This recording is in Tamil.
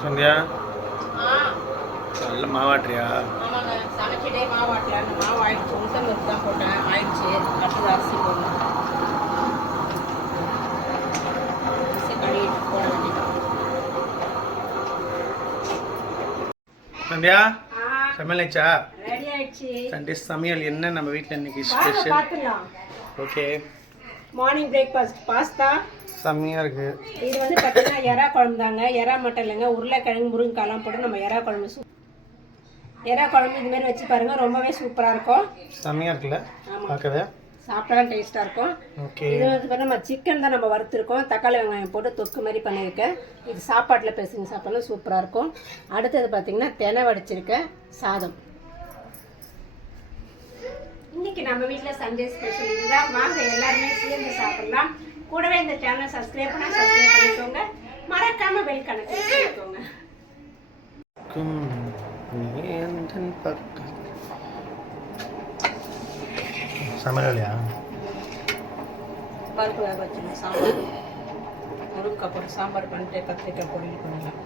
சந்தியா நல்ல மாவாட்டுறியா? ஆமாங்க, சமைச்சிட்டே மாவாட்டல. அந்த மாவு ஆயிடுச்சு. உளுத்தம் பருப்பு தான் போட்டேன், ஆயிடுச்சு. அடுத்தது அரிசி போடணும். அரிசி கழுவிட்டு போட வேண்டியது. சந்தியா சமையல் ஆயிடுச்சா? ரெடி ஆயிடுச்சு. சண்டே சமையல் என்ன நம்ம வீட்டில் இன்னைக்கு ஸ்பெஷல்? பார்த்துடலாம். Okay, morning breakfast pasta. செம்மையாக இருக்குது. இது வந்து பார்த்தீங்கன்னா எறா குழம்பு தாங்க. எறா மட்டும் இல்லைங்க, உருளைக்கிழங்கு முருங்கைக்காலாம் போட்டு நம்ம எறா குழம்பு எறா குழம்பு இதுமாரி வச்சு பாருங்க, ரொம்பவே சூப்பராக இருக்கும். செம்மையாக இருக்குல்ல பார்க்கவே? சாப்பிட்டா டேஸ்ட்டாக இருக்கும். ஓகே, இது வந்து பார்த்தா நம்ம சிக்கன் தான் நம்ம வறுத்துருக்கோம். தக்காளி வெங்காயம் போட்டு தொக்கு மாதிரி பண்ணியிருக்கேன். இது சாப்பாட்டில் பேசுங்க, சாப்பாடுலாம் சூப்பராக இருக்கும். அடுத்தது பார்த்தீங்கன்னா தினை வடிச்சிருக்கேன் சாதம். இன்னைக்கு நம்ம வீட்டில் சண்டே ஸ்பெஷல் இதுதான். வாங்க எல்லாருமே சேர்ந்து சாப்பிடலாம். கூடவே இந்த சேனலை சப்ஸ்கிரைப் பண்ணிக்கோங்க. மறக்காம பெல் கணக்கு பண்ணிக்கோங்க. சமையலையா? பருப்பு வேக வச்சுருங்க. சாம்பார் முருங்கைக்காய் போட்டு சாம்பார் பண்ணிட்டு கத்திரிக்காய் பொரியல் பண்ணலாம்.